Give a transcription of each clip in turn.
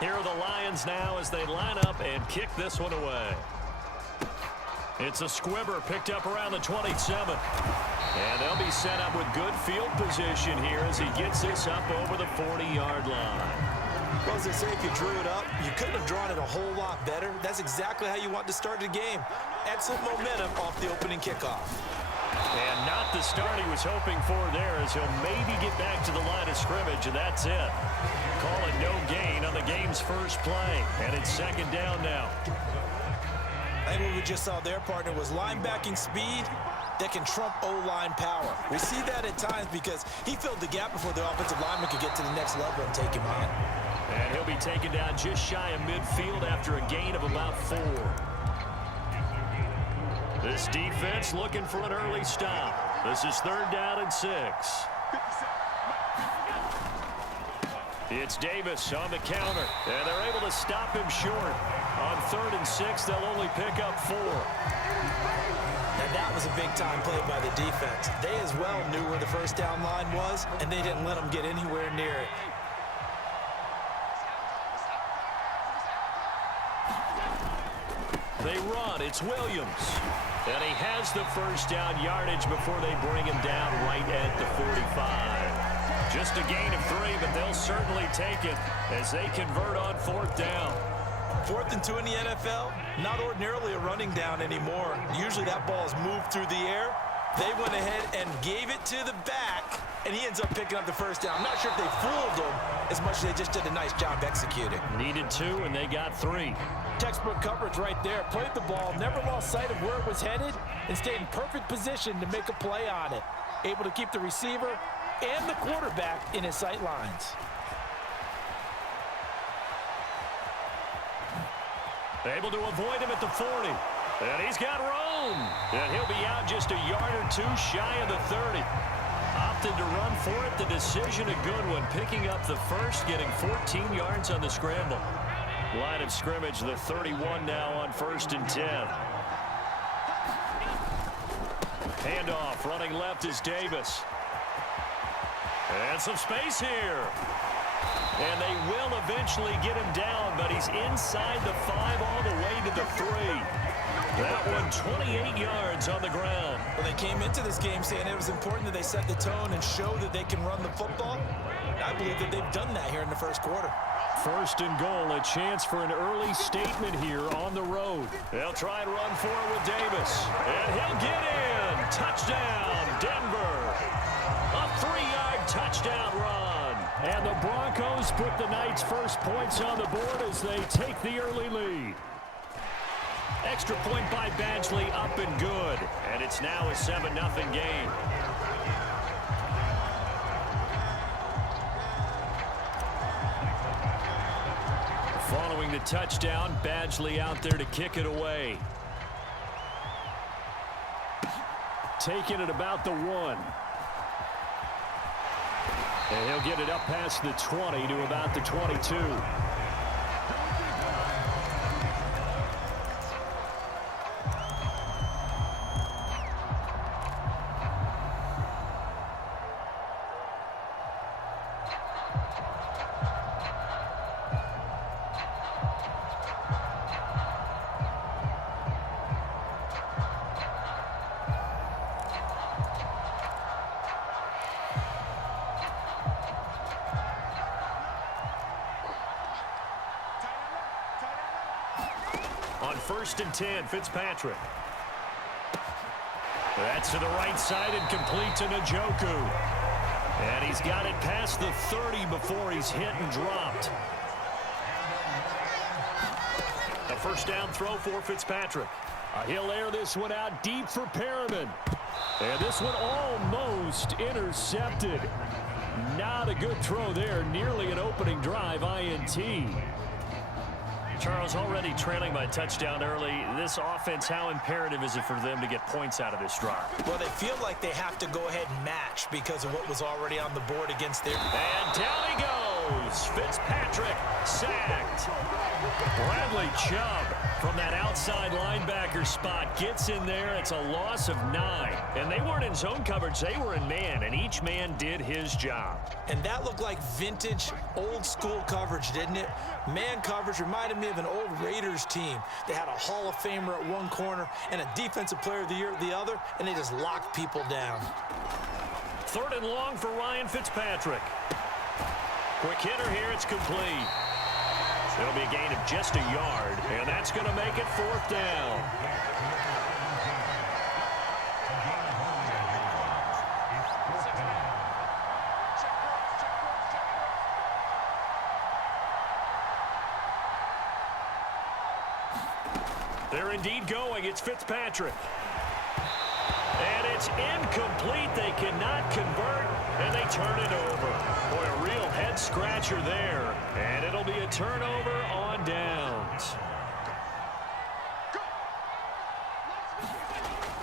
Here are the Lions now as they line up and kick this one away. It's a squibber picked up around the 27. And they'll be set up with good field position here as he gets this up over the 40-yard line. Well, as they say, if you drew it up, you couldn't have drawn it a whole lot better. That's exactly how you want to start the game. Excellent momentum off the opening kickoff. And not the start he was hoping for there, as he'll maybe get back to the line of scrimmage, and that's it. Call it no gain on the game's first play, and it's second down now. I think what we just saw there, partner, was linebacking speed that can trump O-line power. We see that at times because he filled the gap before the offensive lineman could get to the next level and take him on. And he'll be taken down just shy of midfield after a gain of about 4. This defense looking for an early stop. This is 3rd down and 6. It's Davis on the counter, and they're able to stop him short. On 3rd and 6, they'll only pick up 4. Now that was a big-time play by the defense. They as well knew where the first down line was, and they didn't let them get anywhere near it. They run. It's Williams. And he has the first down yardage before they bring him down right at the 45. Just a gain of 3, but they'll certainly take it as they convert on 4th down. 4th and 2 in the NFL, not ordinarily a running down anymore. Usually that ball is moved through the air. They went ahead and gave it to the back, and he ends up picking up the first down. I'm not sure if they fooled him as much as they just did a nice job executing. Needed 2, and they got 3. Textbook coverage right there. Played the ball, never lost sight of where it was headed, and stayed in perfect position to make a play on it. Able to keep the receiver and the quarterback in his sight lines. Able to avoid him at the 40. And he's got room. And he'll be out just a yard or 2 shy of the 30. Opted to run for it. The decision a good one. Picking up the first, getting 14 yards on the scramble. Line of scrimmage, the 31 now on 1st and 10. Handoff, running left is Davis. And some space here. And they will eventually get him down, but he's inside the 5 all the way to the 3. That one 28 yards on the ground. Well, they came into this game saying it was important that they set the tone and show that they can run the football. I believe that they've done that here in the first quarter. 1st and goal, a chance for an early statement here on the road. They'll try and run for it with Davis. And he'll get in. Touchdown, Denver. A 3-yard touchdown run. And the Broncos put the Knights' first points on the board as they take the early lead. Extra point by Badgley, up and good. And it's now a 7-0 game. Following the touchdown, Badgley out there to kick it away. Taking it about the 1. And he'll get it up past the 20 to about the 22. On 1st and 10, Fitzpatrick. That's to the right side and complete to Njoku. And he's got it past the 30 before he's hit and dropped. A first down throw for Fitzpatrick. He'll air this one out deep for Perriman. And this one almost intercepted. Not a good throw there. Nearly an opening drive INT. Charles, already trailing by touchdown early. This offense, how imperative is it for them to get points out of this drive? Well, they feel like they have to go ahead and match because of what was already on the board against their... And down he goes. Fitzpatrick sacked. Bradley Chubb From that outside linebacker spot, gets in there. It's a loss of 9. And they weren't in zone coverage. They were in man, and each man did his job. And that looked like vintage, old-school coverage, didn't it? Man coverage reminded me of an old Raiders team. They had a Hall of Famer at one corner and a Defensive Player of the Year at the other, and they just locked people down. 3rd and long for Ryan Fitzpatrick. Quick hitter here. It's complete. It'll be a gain of just a yard, and that's going to make it 4th down. They're indeed going. It's Fitzpatrick. And it's incomplete. They cannot convert, and they turn it over. Boy, a real head-scratcher there. And it'll be a turnover on downs.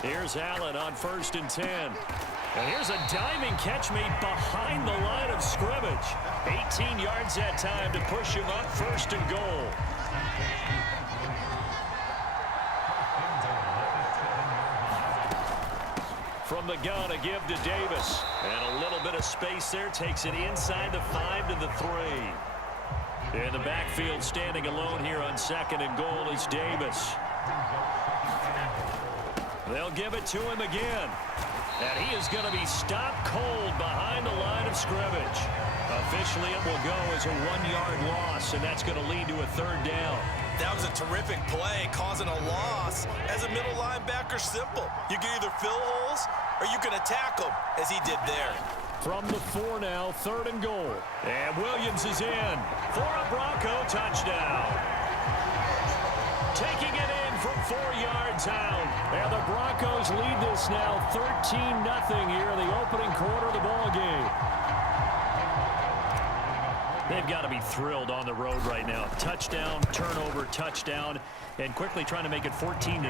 Here's Allen on 1st and 10. And here's a diving catch made behind the line of scrimmage. 18 yards that time to push him up 1st and goal. From the gun, a give to Davis. And a little bit of space there. Takes it inside the 5 to the 3. In the backfield, standing alone here on 2nd and goal is Davis. They'll give it to him again. And he is going to be stopped cold behind the line of scrimmage. Officially, it will go as a 1-yard loss, and that's going to lead to a 3rd down. That was a terrific play, causing a loss. As a middle linebacker, simple. You can either fill holes or you can attack them, as he did there. From the 4 now, 3rd and goal. And Williams is in for a Bronco touchdown. Taking it in from 4 yards out. And the Broncos lead this now 13-0 here in the opening quarter of the ball game. They've got to be thrilled on the road right now. Touchdown, turnover, touchdown, and quickly trying to make it 14-0.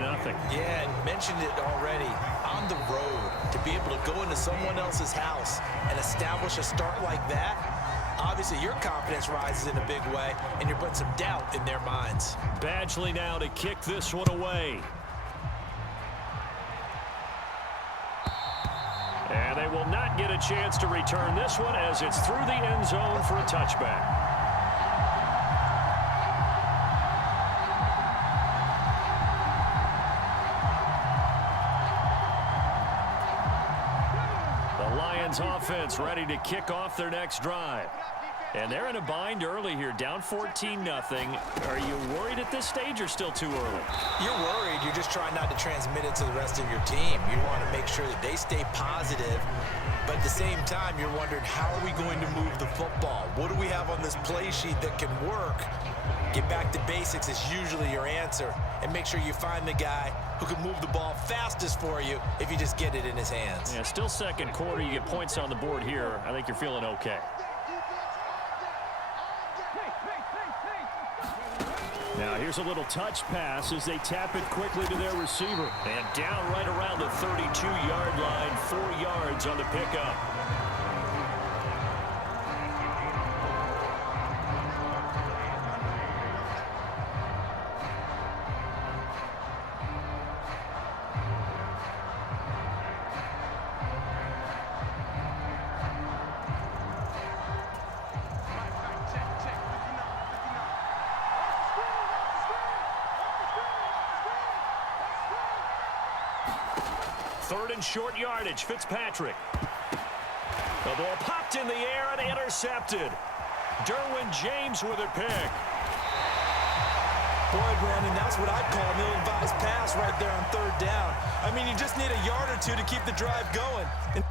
Yeah, and mentioned it already. On the road, to be able to go into someone else's house and establish a start like that, obviously your confidence rises in a big way, and you're putting some doubt in their minds. Badgley now to kick this one away. And they will not get a chance to return this one as it's through the end zone for a touchback. The Lions offense ready to kick off their next drive. And they're in a bind early here, down 14-0. Are you worried at this stage or still too early? You're worried. You're just trying not to transmit it to the rest of your team. You want to make sure that they stay positive, but at the same time, you're wondering, how are we going to move the football? What do we have on this play sheet that can work? Get back to basics is usually your answer, and make sure you find the guy who can move the ball fastest for you if you just get it in his hands. Yeah, still 2nd quarter. You get points on the board here. I think you're feeling okay. Now here's a little touch pass as they tap it quickly to their receiver. And down right around the 32-yard line, 4 yards on the pickup. Third and short yardage, Fitzpatrick. The ball popped in the air and intercepted. Derwin James with a pick. Boy, Brandon, that's what I'd call an ill-advised pass right there on 3rd down. I mean, you just need a yard or two to keep the drive going. And